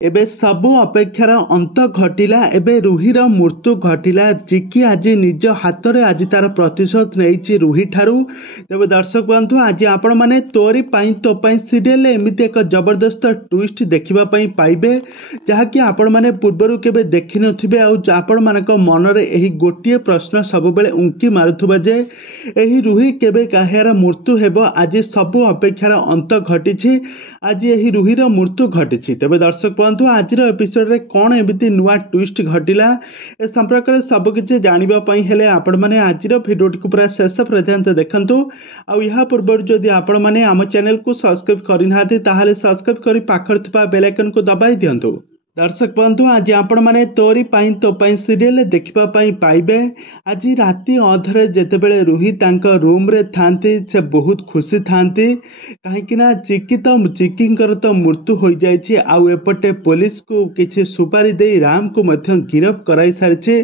एबे सबु अपेक्षार अंत घटिला। एबे रुहीर मृत्यु घटिला। चिकी आज निज हाथ में आज तार प्रतिशोध नहीं रुही ठारू। तेज दर्शक बंधु आज आपण मैंने तोरी पाई तो पाई सीरियल एमती एक जबरदस्त ट्विस्ट देखापी पाइबे जहाँकि आपण मैंने पूर्वर केबे देखि नथिबे। आपण मानक मनरे एही गोटिए प्रश्न सबुबेले उंकी मारुथुबा जे एही रुही केबे काहेर मृत्यु हेबो। आज सबु अपेक्षार अंत घटी। आज यही रुहीर मृत्यु घटी। तेज दर्शक बंधु आज एपिसोड रे कौन एमती नुआ ट्विस्ट घटिला ए संपर्क में सबकि जानवाई हेले आपण मैंने आज भिडियोटी को पूरा शेष पर्यंत देखंतु। आउ या पूर्व जदि आपण मैंने आम चैनल को सब्सक्राइब करना ताहले सब्सक्राइब कर पाखर थिबा बेल आइकन को दबाई दियंतु। दर्शक बंधु आज आपण मैंने तोरी पाई तो पाई सीरियल देखापी पाइबे। आज राति अधरे जेतेबेले रुही तांका रूम रे थांती से बहुत खुशी थांती कहीं चिकी चिकींकर तो मृत्यु हो जाइए। आउ एपटे पुलिस को किसी सुपारी दे राम को मध्य गिरफ कराई सारी।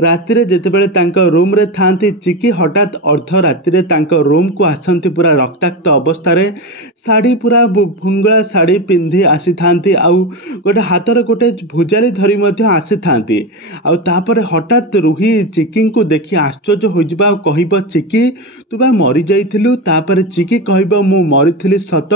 राति जेतेबेले तांका रूम रे थांती चिकी हठात अर्ध राति तांका रूम को आसती पूरा रक्ताक्त अवस्था शाढ़ी पूरा भुंगला शाढ़ी पिंधि आसी थांती। आउ गोटे हाथर गोटे भुजाली धरी आसी थांती। आउे हठात रुही चिकी को देखि आश्चर्य हो कह चिकी तू बा मरी जाइथिलु। तापर चिकी कह मु मरी सत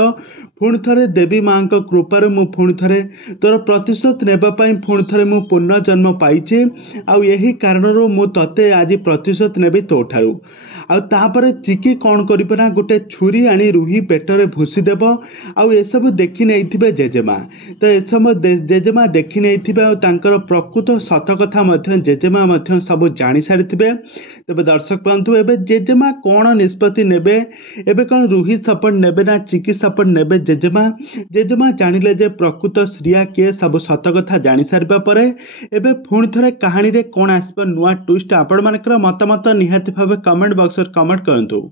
पुणी थे देवी माँ कृपार मु पुणी थे तोर प्रतिशोध नेबाई पुणी थे मु पुनर्जन्म पाइछि। आउ यही कारणरू मु तते आज प्रतिशोध नेबी तो ठारू। आउे चिकी कौन कर गोटे छुरी आनी रुही पेटरे भूसी देव। आउ एसबू देखी नहीं जेजेमा। तो ए समय जेजेमा देखी नहीं प्रकृत सत कथा जेजेमा सब जानी सारी। तेज दर्शक बंधु एवं जेजेमा कौन निष्पत्ति नेबे एबे कौन रुही सपोर्ट नेबे ना चिकी सपोर्ट नेबे जेजेमा जानिले जे प्रकृत श्रिया किए सब सत कथा जानी सारिबा परे एबे पुणी थे कहानी रे कौन आसबा नुआ ट्विस्ट आपण मानकर मतामत निहाती भावे कमेंट बॉक्स कमेंट करंतु।